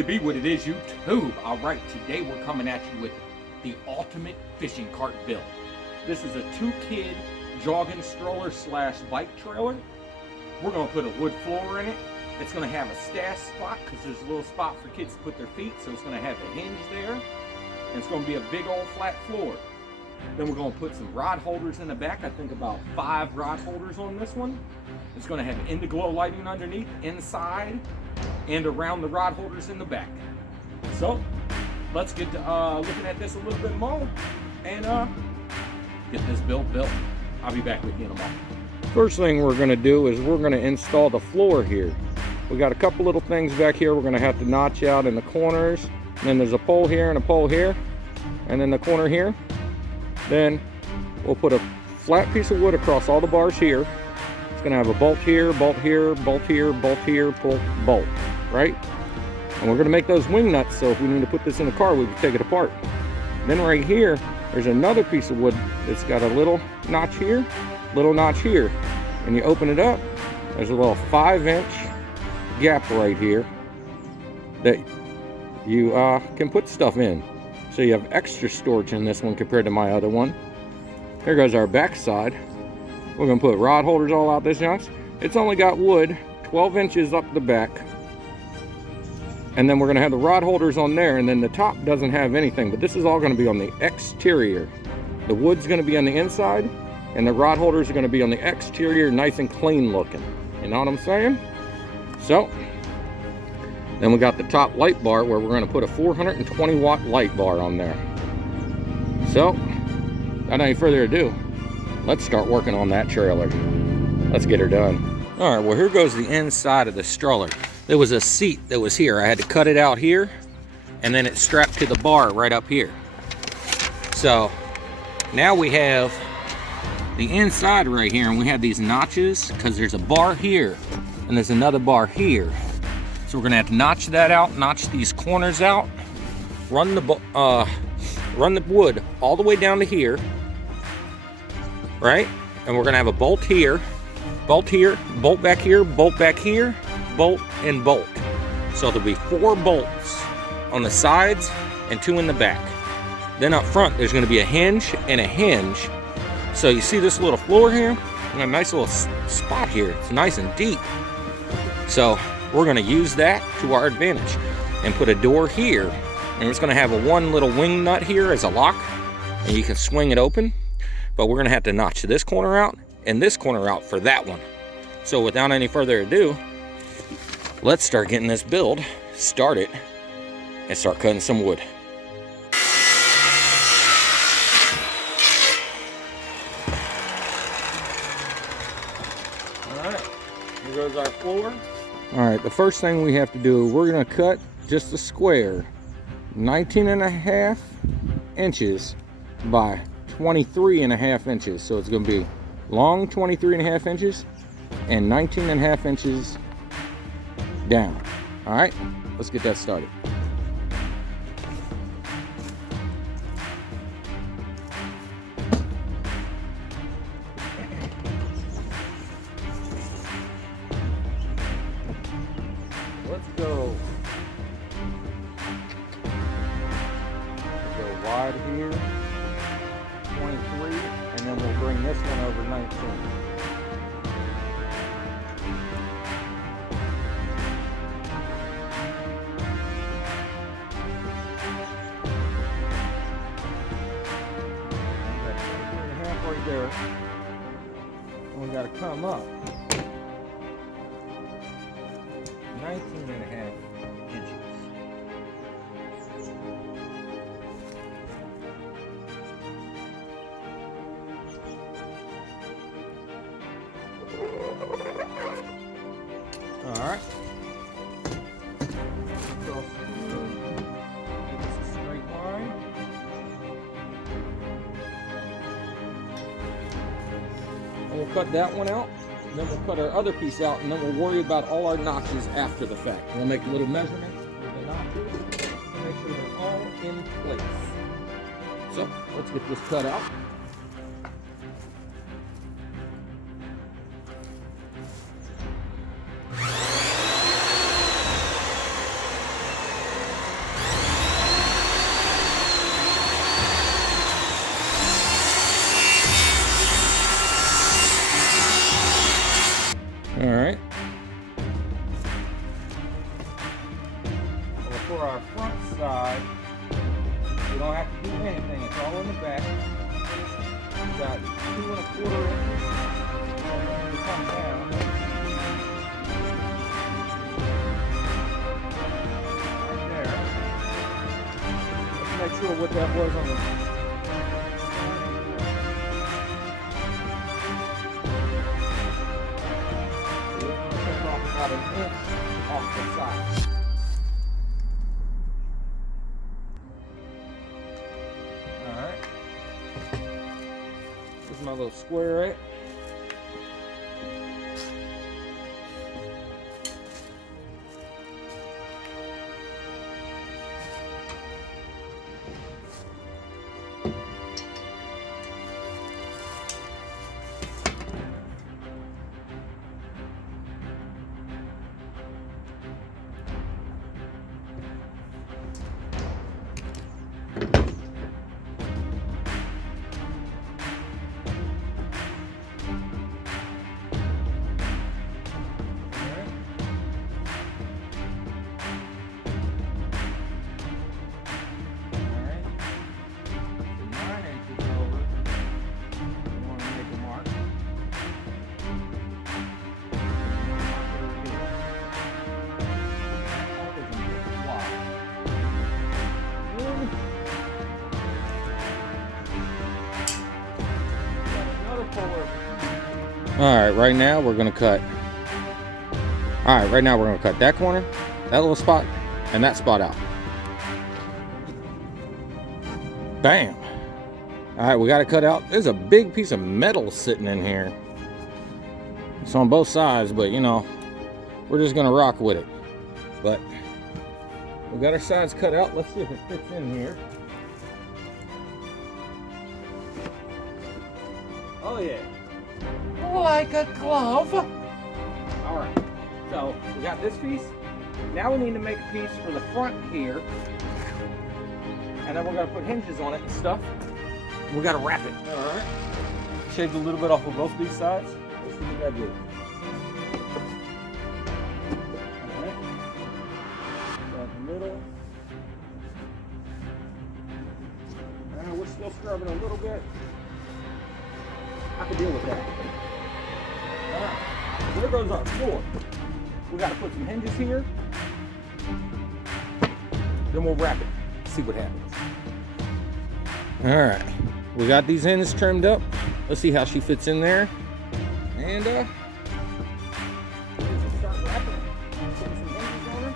it be, what it is, YouTube? All right, today we're coming at you with the ultimate fishing cart build. This is a 2-kid jogging stroller slash bike trailer. We're gonna put a wood floor in it. It's gonna have a stash spot because there's a little spot for kids to put their feet, so it's gonna have a hinge there. And it's gonna be a big old flat floor. Then we're gonna put some rod holders in the back. I think about 5 rod holders on this one. It's gonna have indigo lighting underneath, inside, and around the rod holders in the back. So let's get to looking at this a little bit more and get this built. I'll be back with you in a moment. First thing we're going to do is we're going to install the floor here. We got a couple little things back here we're going to have to notch out in the corners. And then there's a pole here and a pole here, and then the corner here. Then we'll put a flat piece of wood across all the bars here. It's going to have a bolt here, bolt here, bolt here, bolt here, bolt, right? And we're going to make those wing nuts, so if we need to put this in the car, we can take it apart. Then right here, there's another piece of wood that's got a little notch here, little notch here. And you open it up, there's a little 5-inch gap right here that you can put stuff in. So you have extra storage in this one compared to my other one. There goes our back side. We're gonna put rod holders all out this junk. It's only got wood 12 inches up the back. And then we're gonna have the rod holders on there, and then the top doesn't have anything, but this is all gonna be on the exterior. The wood's gonna be on the inside, and the rod holders are gonna be on the exterior, nice and clean looking. You know what I'm saying? So, then we got the top light bar where we're gonna put a 420 watt light bar on there. So, without any further ado, let's start working on that trailer. Let's get her done. All right, well, here goes the inside of the stroller. There was a seat that was here. I had to cut it out here, and then it's strapped to the bar right up here. So now we have the inside right here, and we have these notches because there's a bar here and there's another bar here. So we're gonna have to notch that out, notch these corners out, run the wood all the way down to here, right? And we're gonna have a bolt here, bolt back here, bolt back here, bolt and bolt. So there'll be 4 bolts on the sides and 2 in the back. Then up front there's going to be a hinge and a hinge. So you see this little floor here, and a nice little spot here. It's nice and deep. So we're going to use that to our advantage and put a door here, and it's going to have a one little wing nut here as a lock, and you can swing it open. But we're going to have to notch this corner out and this corner out for that one. So without any further ado, let's start getting this build started and start cutting some wood. All right, here goes our floor. All right, the first thing we have to do, we're gonna cut just a square, 19.5 inches by 23.5 inches. So it's gonna be long 23.5 inches and 19.5 inches down. All right, let's get that started. Let's go wide here, 23, and then we'll bring this one over 19. Right there, and we got to come up 19.5 inches. All right. Across here, make this a straight line. And we'll cut that one out, and then we'll cut our other piece out, and then we'll worry about all our notches after the fact. We'll make little measurements for the notches to make sure they're all in place. So let's get this cut out. for our front side, we don't have to do anything. It's all in the back. We got 2 1/4 inches. And we come down. Right there. Let's make sure what that was on the. About an inch off the side. Alright. Here's my little square, right? Alright, right now we're gonna cut. Alright, right now we're gonna cut that corner, that little spot, and that spot out. Bam! Alright, we gotta cut out. There's a big piece of metal sitting in here. It's on both sides, but you know, we're just gonna rock with it. But we got our sides cut out. Let's see if it fits in here. Oh yeah. Like a glove. Alright, so we got this piece. Now we need to make a piece for the front here. And then we're going to put hinges on it and stuff. We got to wrap it. Alright. Shaved a little bit off of both these sides. Let's see what that did. Alright. Got the middle. We're still scrubbing a little bit. I can deal with that. Alright, there goes our floor. We got to put some hinges here. Then we'll wrap it. See what happens. Alright, we got these ends trimmed up. Let's see how she fits in there. And start wrapping it. Put some hinges on her.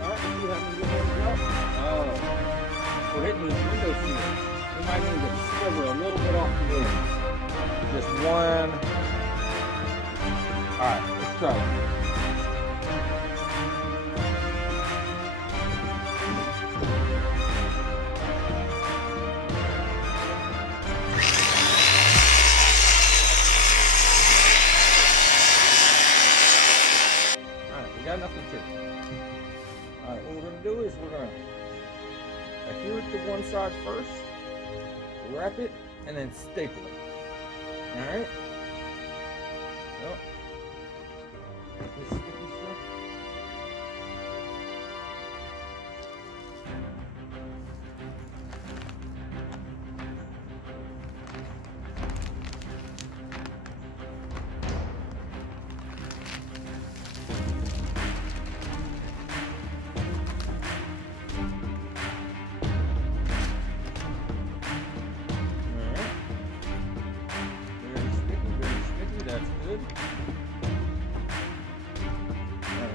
Alright, let's see how we get hinges up. Oh, we're hitting these window seals. We might need to sliver a little bit off the ends. Just one. Alright, let's try it. Alright, we got nothing to. Alright, what we're going to do is we're going to adhere it to one side first, wrap it, and then staple it. Alright. Well, this sticky stuff.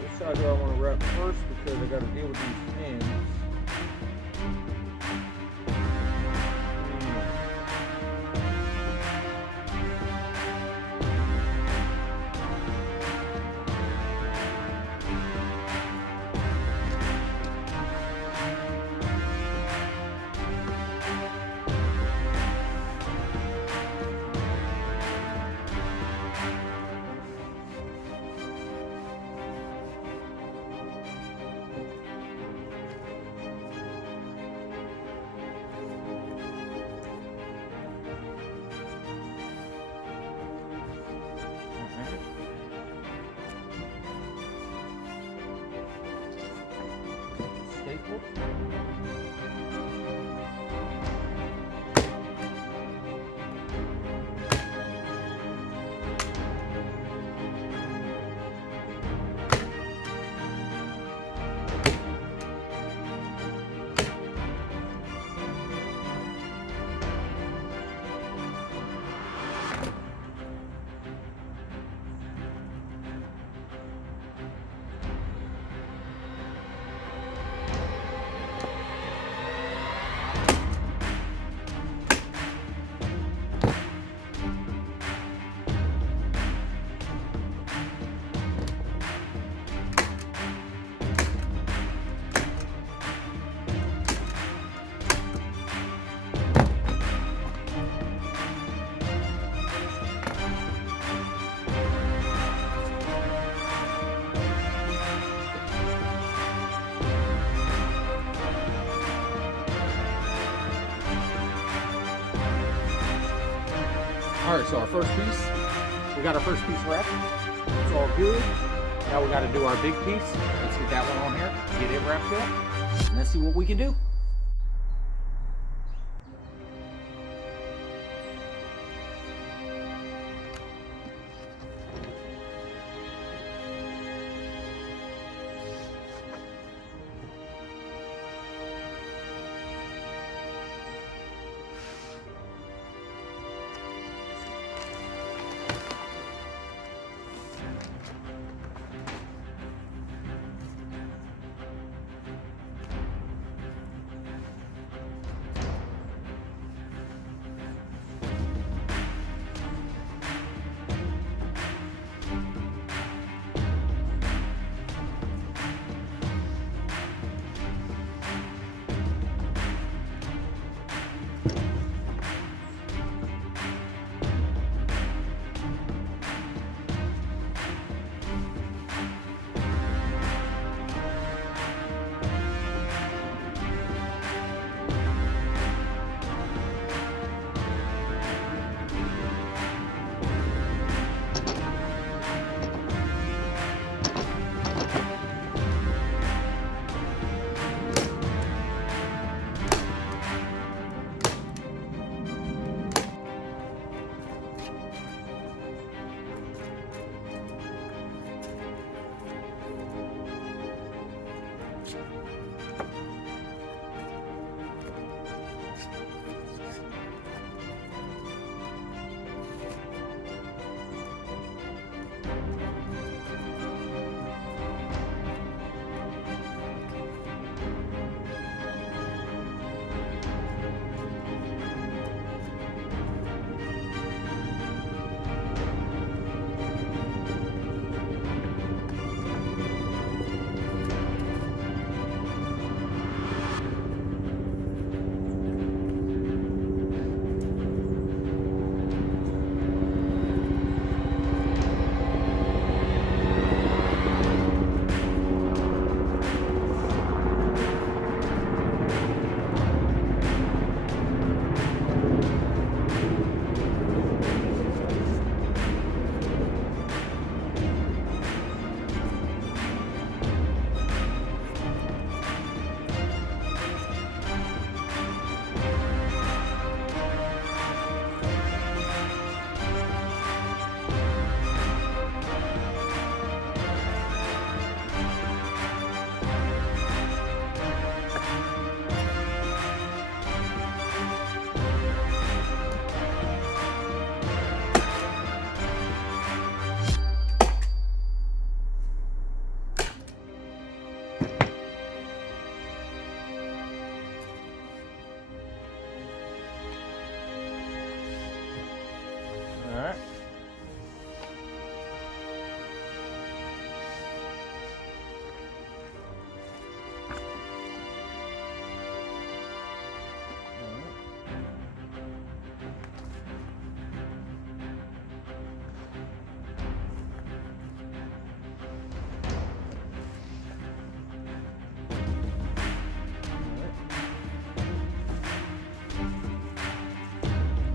Which side do I want to wrap first because I got to deal with these ends. All right, so our first piece, we got our first piece wrapped. It's all good. Now we got to do our big piece. Let's get that one on here, get it wrapped up, and let's see what we can do.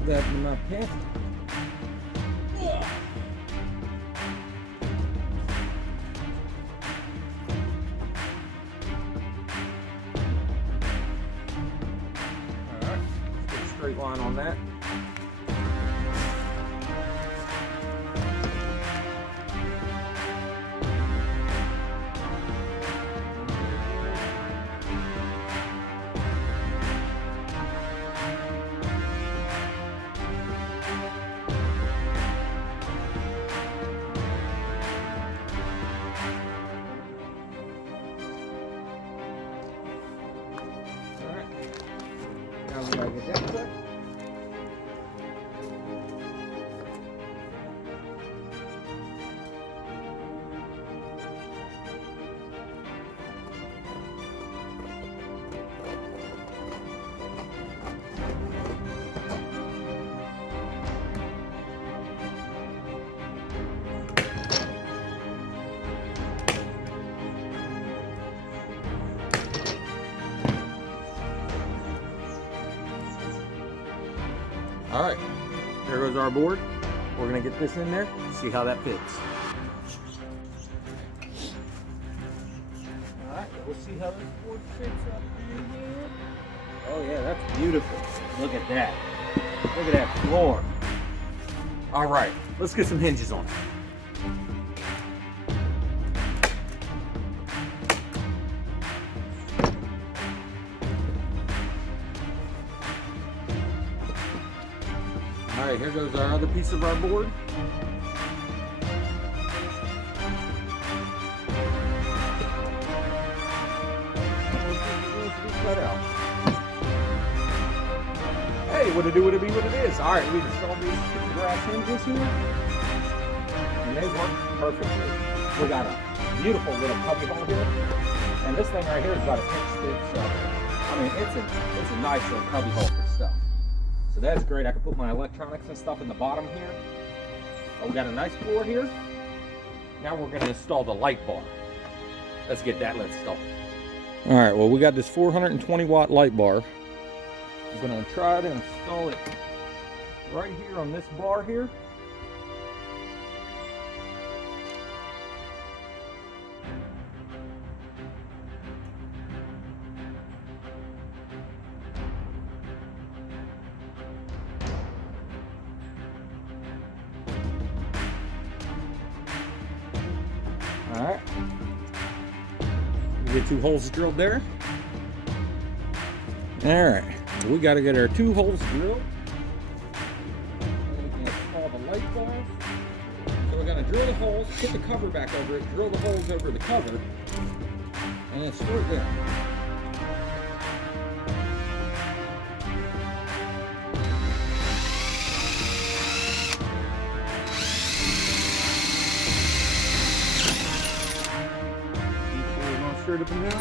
That in my pants. straight line on that. Now we gotta get that cut. All right, there goes our board. We're gonna get this in there, see how that fits. All right, we'll see how this board fits up in here. Oh yeah, that's beautiful. Look at that. Look at that floor. All right, let's get some hinges on it. All right, here goes our other piece of our board. Cut out. Hey, what it do, what it be, what it is. All right, we installed these brass hinges here, and they work perfectly. We got a beautiful little cubby hole here, and this thing right here is about an inch thick, so I mean it's a nice little cubby hole for stuff. So that's great. I can put my electronics and stuff in the bottom here. Oh, we got a nice floor here. Now we're going to install the light bar. Let's get that installed. All right, well, we got this 420 watt light bar. I'm going to try to install it right here on this bar here. All right, we get 2 holes drilled there. All right, we got to get our 2 holes drilled. And we can install the light bar. So we're going to drill the holes, put the cover back over it, drill the holes over the cover, and then screw it down. Straight up and down.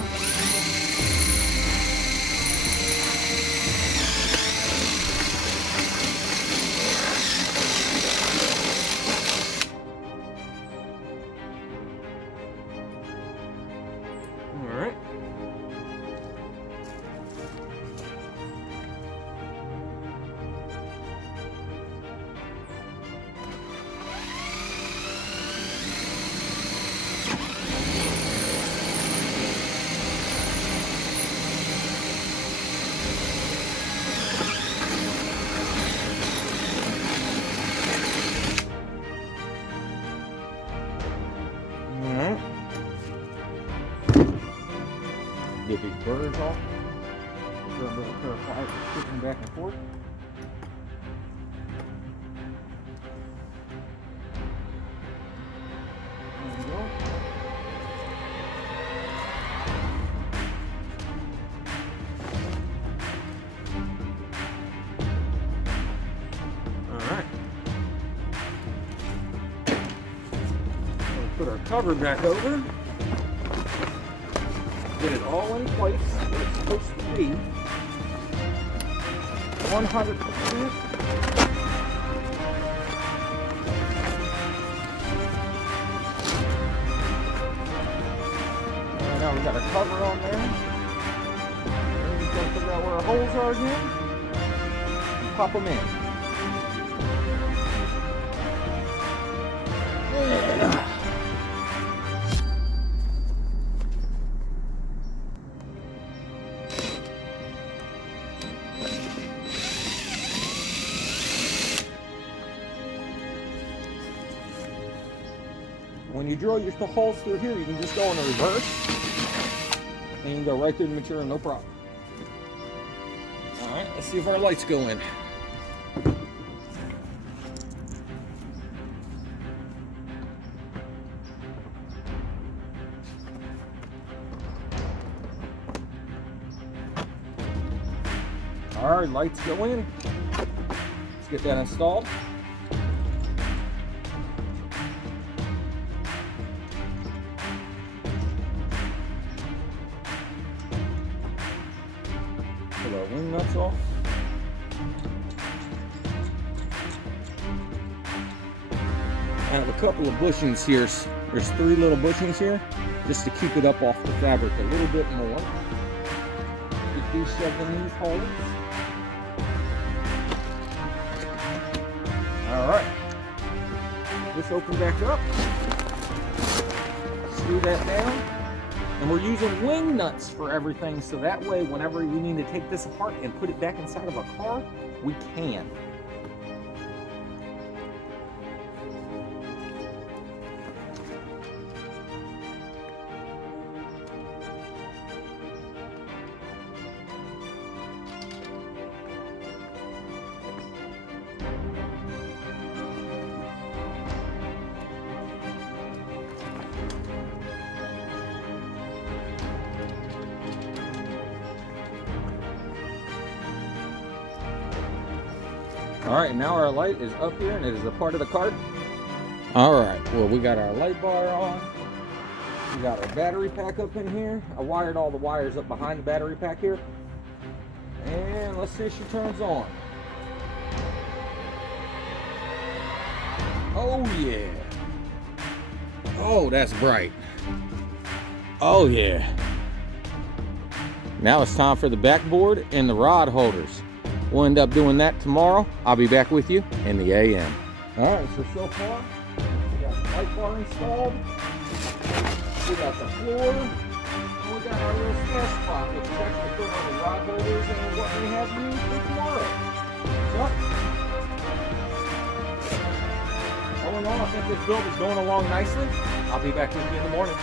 All right. Get these burners off. Put a little pair of pliers switching back and forth. There we go. All right. We'll put our cover back over. Get it all in place where it's supposed to be. 100%. And now we got a cover on there. And we just gotta figure out where our holes are again. And pop them in. Yeah. when you drill your holes through here, you can just go in the reverse, and you can go right through the material, no problem. All right, let's see if our lights go in. All right, lights go in. Let's get that installed. Pull our wing nuts off. I have a couple of bushings here. There's 3 little bushings here, just to keep it up off the fabric a little bit more. Get these shoved in these holes. All right. This open back up. Screw that down. And we're using wing nuts for everything, so that way whenever we need to take this apart and put it back inside of a car, we can. All right, now our light is up here and it is a part of the cart. All right, well, we got our light bar on. We got our battery pack up in here. I wired all the wires up behind the battery pack here. And let's see if she turns on. Oh yeah. Oh, that's bright. Oh yeah. Now it's time for the backboard and the rod holders. We'll end up doing that tomorrow. I'll be back with you in the AM. All right, so far, we got the light bar installed. We got the floor. And we got our little stash spot, which is actually for all the rod holders and what we have used for tomorrow. So, all in all, I think this build is going along nicely. I'll be back with you in the morning.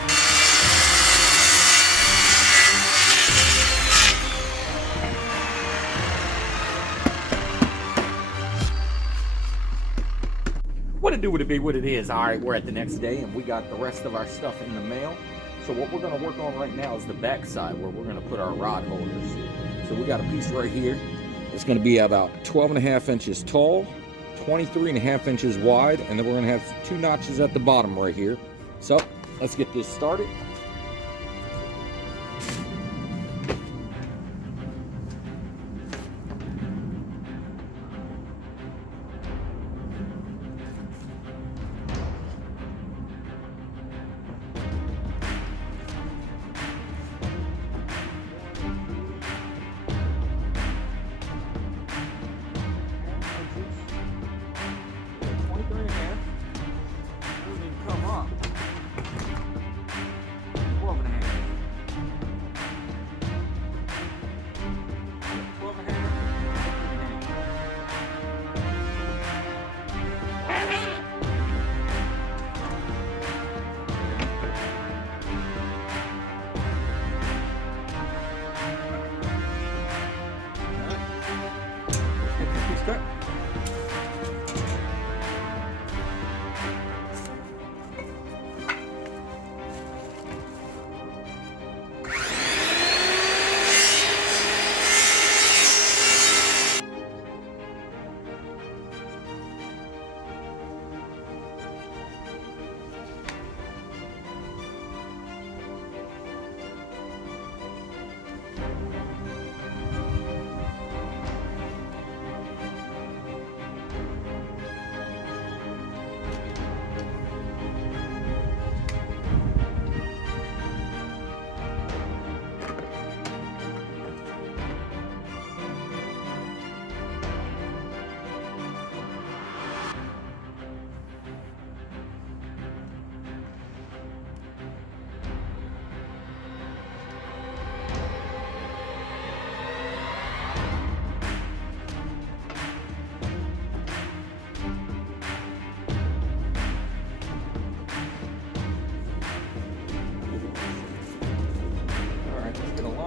What it do, what it be, what it is. All right, we're at the next day and we got the rest of our stuff in the mail. So what we're gonna work on right now is the back side where we're gonna put our rod holders. So we got a piece right here. It's gonna be about 12.5 inches tall, 23.5 inches wide, and then we're gonna have 2 notches at the bottom right here. So let's get this started.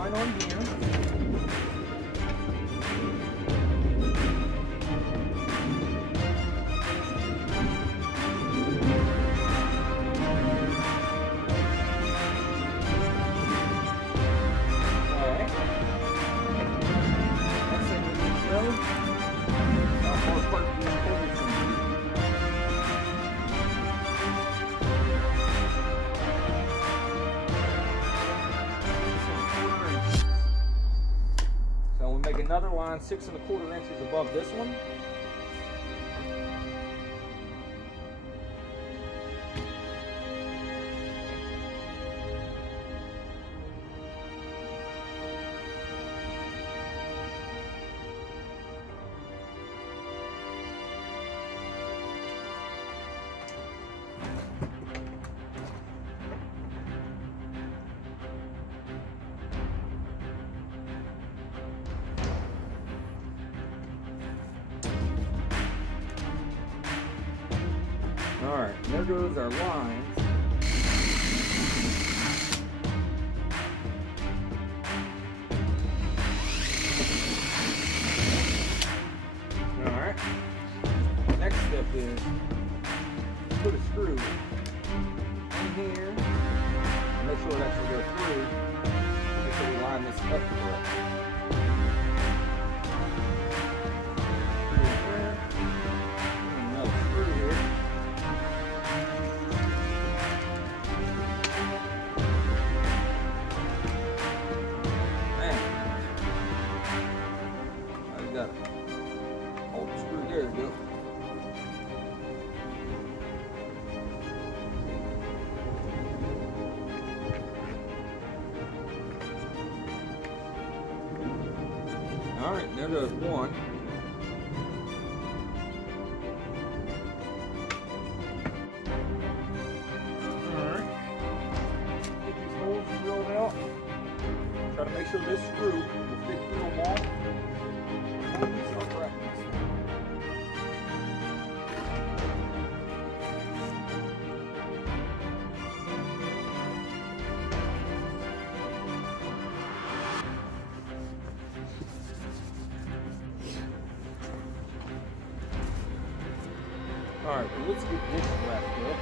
line on here. Make another line 6 1/4 inches above this one. Alright, there goes our lines. Alright, next step is put a screw in here. Make sure it actually goes through. Make sure we line this up correctly. Another screw here. Got a old screw. There we go. All right, there goes one. All right, get these holes drilled out. Try to make sure this screw will fit through them all. Alright, well, let's get this wrapped up.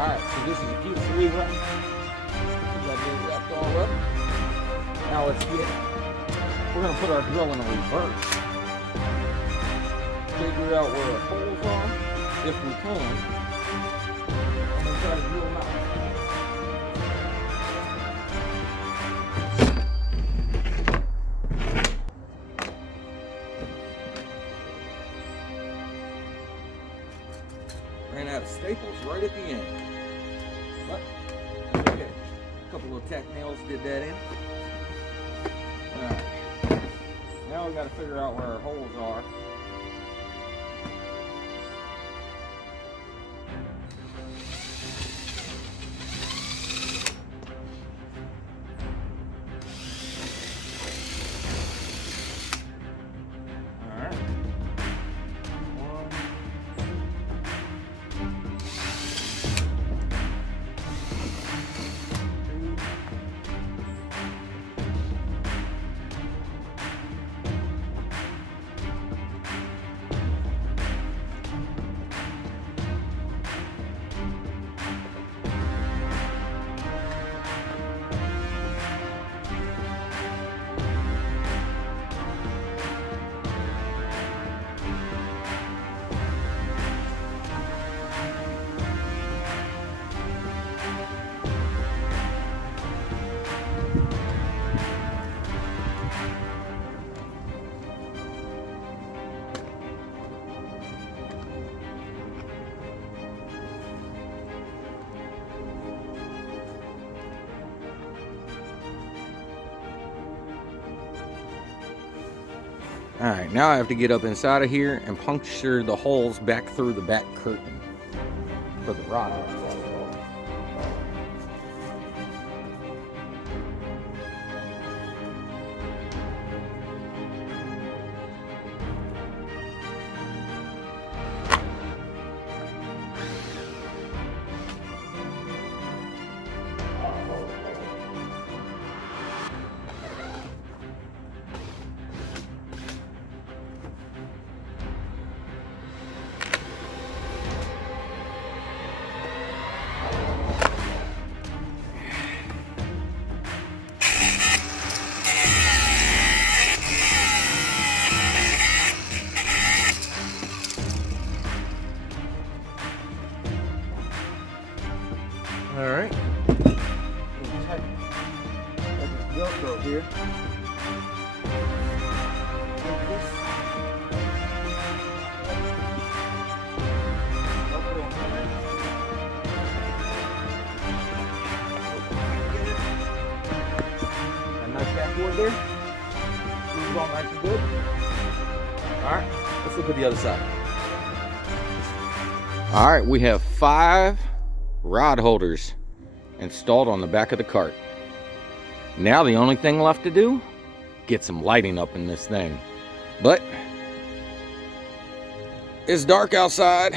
Alright, so this is beautifully wrapped. We got it wrapped all up. Now we're going to put our drill in a reverse. Figure out where our holes are, if we can, and then try to drill them out. Ran out of staples right at the end. But that's okay. A couple of tack nails did that in. Alright. Now we got to figure out where our holes are. Alright, now I have to get up inside of here and puncture the holes back through the back curtain for the rod. Alright. Velcro here. A nice backboard there. Screws all nice and good. Alright, let's look at the other side. Alright, we have 5 rod holders installed on the back of the cart. Now the only thing left to do, get some lighting up in this thing. But it's dark outside,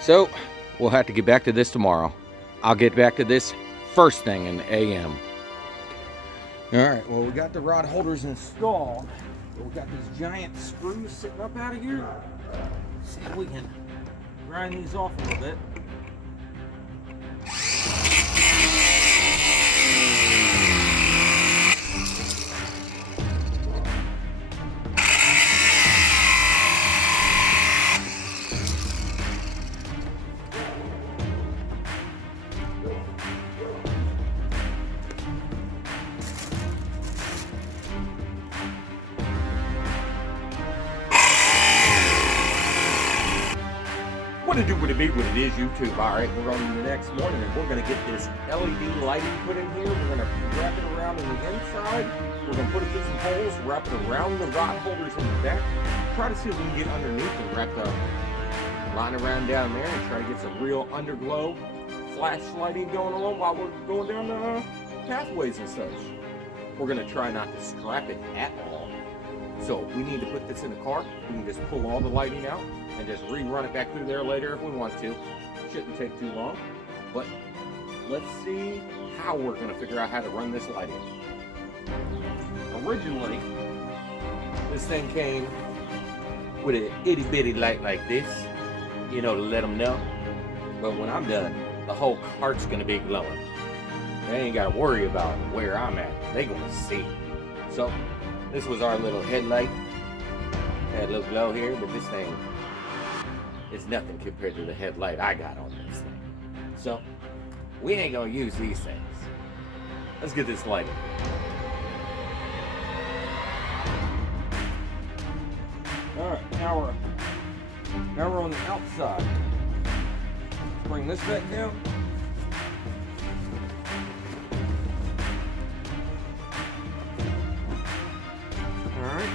so we'll have to get back to this tomorrow. I'll get back to this first thing in the AM. Alright, well, we got the rod holders installed. We got these giant screws sitting up out of here. Let's see if we can grind these off a little bit. What to do with it be what it is, YouTube. Alright, we're on the next morning and we're going to get this LED lighting put in here. We're going to wrap it around on the inside. We're going to put it through some holes, wrap it around the rod holders in the back. Try to see if we can get underneath and wrap the line around down there and try to get some real underglow flash lighting going on while we're going down the pathways and such. We're going to try not to strap it at all. So we need to put this in the cart. We can just pull all the lighting out and just rerun it back through there later if we want to. Shouldn't take too long. But let's see how we're going to figure out how to run this lighting. Originally, this thing came with an itty bitty light like this. you know, to let them know. But when I'm done, the whole cart's gonna be glowing. They ain't gotta worry about where I'm at. They gonna see. So this was our little headlight. Had a little glow here, but this thing is nothing compared to the headlight I got on this thing. So we ain't gonna use these things. Let's get this lighted. Alright, now we're on the outside. Let's bring this back down. Alright.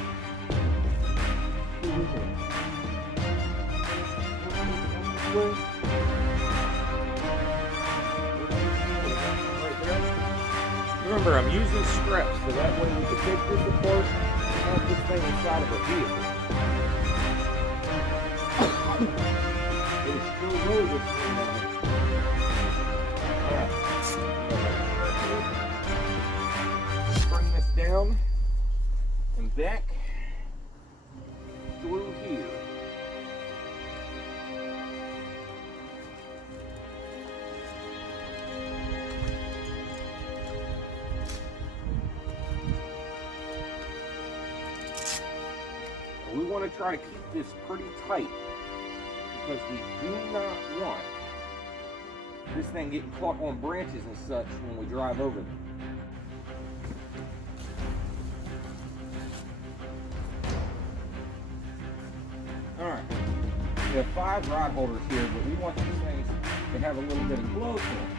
Remember, I'm using straps so that way we can take this apart and have this thing inside of a vehicle. There's still roll this thing on it. Alright. Let's bring this down and back through here. We want to try to keep this pretty tight because we do not want this thing getting caught on branches and such when we drive over them. Alright, we have 5 rod holders here, but we want these things to have a little bit of glow to them.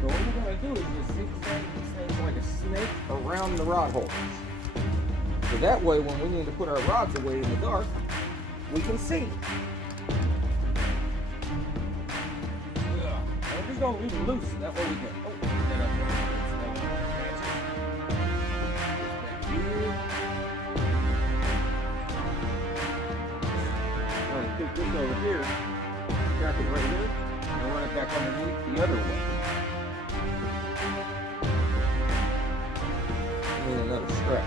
So what we're going to do is just zigzag these things like a snake around the rod holders. So that way, when we need to put our rods away in the dark, we can see. We're just going to leave them loose, so that way we can. Oh, that up there. I'm going to pick this over here, strap it right here, and run it back underneath the other one. And then another strap.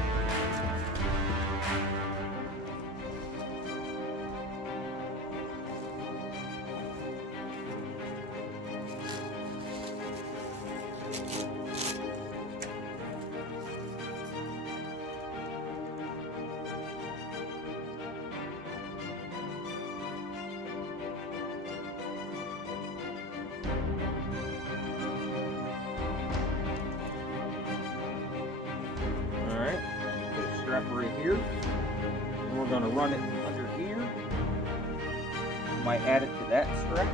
Strap right here, and we're going to run it under here. Might add it to that strap.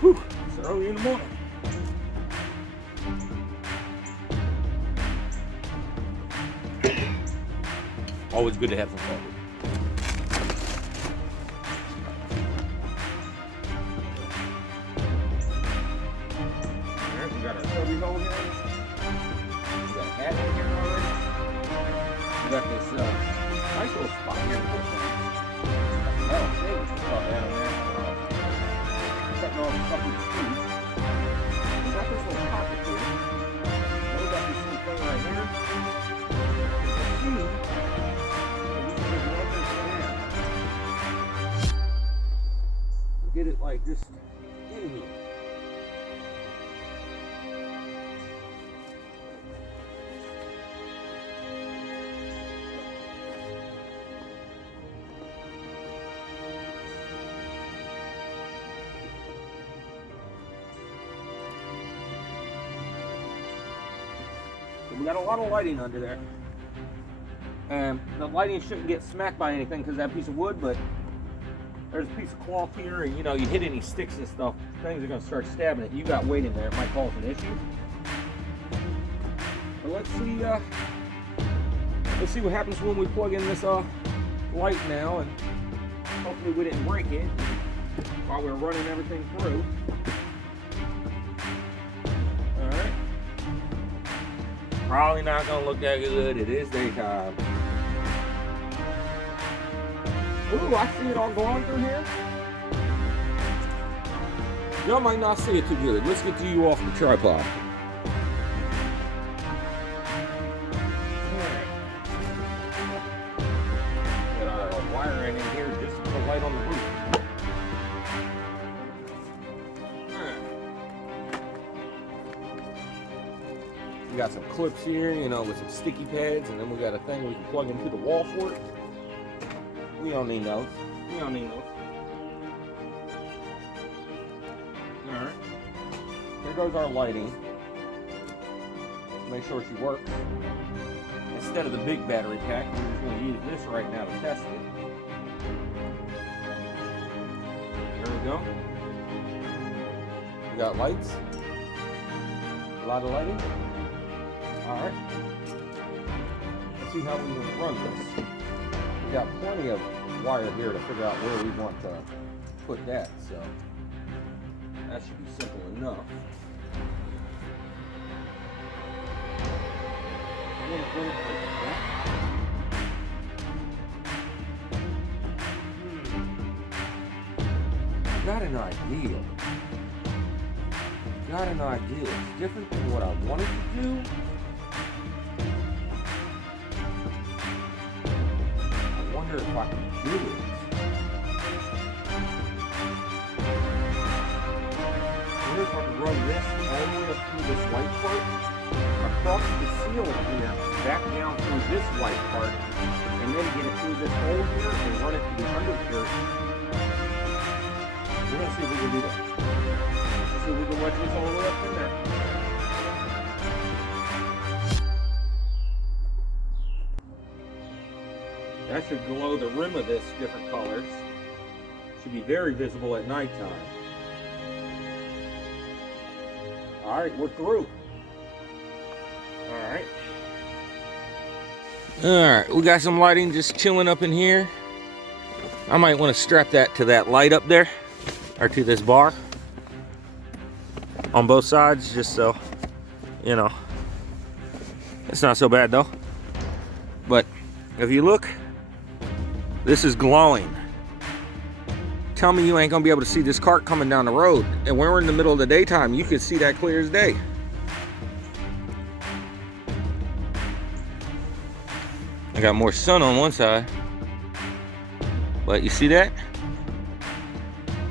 Whew, it's early in the morning. Always good to have some coffee. Alright, we got our stubby hole here. We got a hat in here already. We got this nice little spot here. Oh, see, we just got that in there. Cutting off a couple of screws. We got this little pocket here. And we got this little thing right here. Get it like just in here. So we got a lot of lighting under there. And the lighting shouldn't get smacked by anything because that piece of wood, but there's a piece of cloth here, and you know, you hit any sticks and stuff, things are going to start stabbing it. You got weight in there, it might cause an issue. But let's see what happens when we plug in this light now, and hopefully we didn't break it while we're running everything through. Alright. Probably not going to look that good. It is daytime. Ooh, I see it all going through here. Y'all might not see it too good. Let's get you off the tripod. Got our wiring in here just to put a light on the roof. We got some clips here, you know, with some sticky pads, and then we got a thing we can plug into the wall for it. We don't need those. We don't need those. Alright. Here goes our lighting. Let's make sure she works. Instead of the big battery pack, we're just going to use this right now to test it. There we go. We got lights. A lot of lighting. Alright. Let's see how we can run this. We got plenty of wire here to figure out where we want to put that, so that should be simple enough. Got an idea. Got an idea. It's different than what I wanted to do. I wonder if I can do it. I wonder if I can run this all the way up through this white part, across the ceiling here, back down through this white part, and then get it through this hole here and run it to the undershirt. We're gonna see if we can do that. See if we can wedge this all the way up in there. That should glow the rim of this different colors. Should be very visible at nighttime. Alright, we're through. Alright. Alright, we got some lighting just chilling up in here. I might want to strap that to that light up there, or to this bar on both sides, just so, you know, it's not so bad though. But if you look, this is glowing. Tell me you ain't gonna be able to see this cart coming down the road. And when we're in the middle of the daytime, you can see that clear as day. I got more sun on one side. But you see that?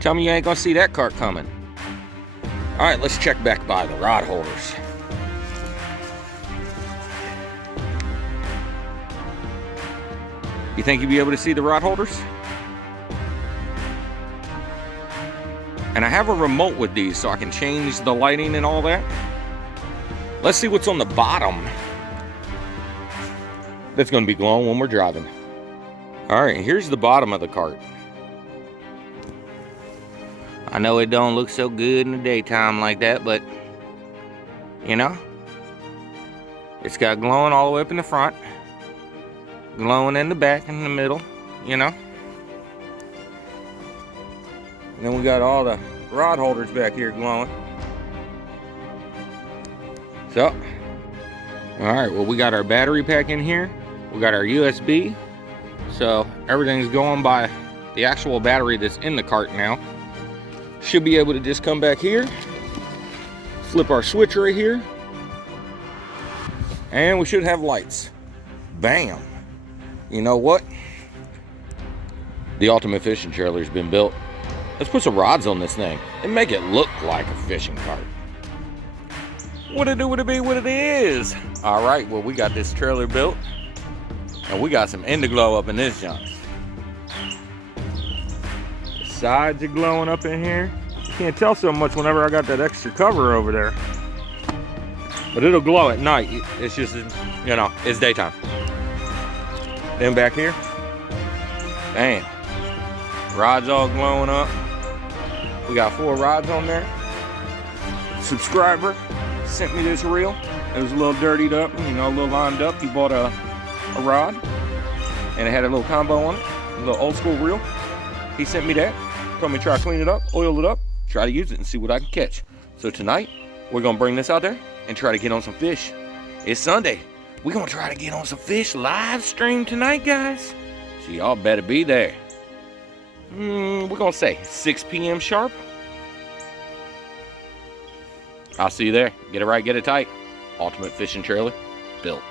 Tell me you ain't gonna see that cart coming. All right, let's check back by the rod holders. You think you'll be able to see the rod holders? And I have a remote with these so I can change the lighting and all that. Let's see what's on the bottom that's gonna be glowing when we're driving. All right, here's the bottom of the cart. I know it don't look so good in the daytime like that, but you know, it's got glowing all the way up in the front, glowing in the back and in the middle, you know. And then we got all the rod holders back here glowing. So, all right, well, we got our battery pack in here. We got our USB. So everything's going by the actual battery that's in the cart now. Should be able to just come back here, flip our switch right here, and we should have lights. Bam. You know what? The ultimate fishing trailer's been built. Let's put some rods on this thing and make it look like a fishing cart. What it do, what it be, what it is. All right, well, we got this trailer built, and we got some Indiglow up in this junk. The sides are glowing up in here. You can't tell so much whenever I got that extra cover over there. But it'll glow at night. It's just, you know, it's daytime. Then back here, bam. Rods all glowing up. We got 4 rods on there. Subscriber sent me this reel. It was a little dirtied up, you know, a little lined up. He bought a rod, and it had a little combo on it, a little old school reel. He sent me that, told me to try to clean it up, oil it up, try to use it and see what I can catch. So tonight, we're gonna bring this out there and try to get on some fish. It's Sunday. We're gonna try to get on some fish live stream tonight, guys. So y'all better be there. we're gonna say 6 p.m. sharp. I'll see you there. Get it right, get it tight. Ultimate fishing trailer built.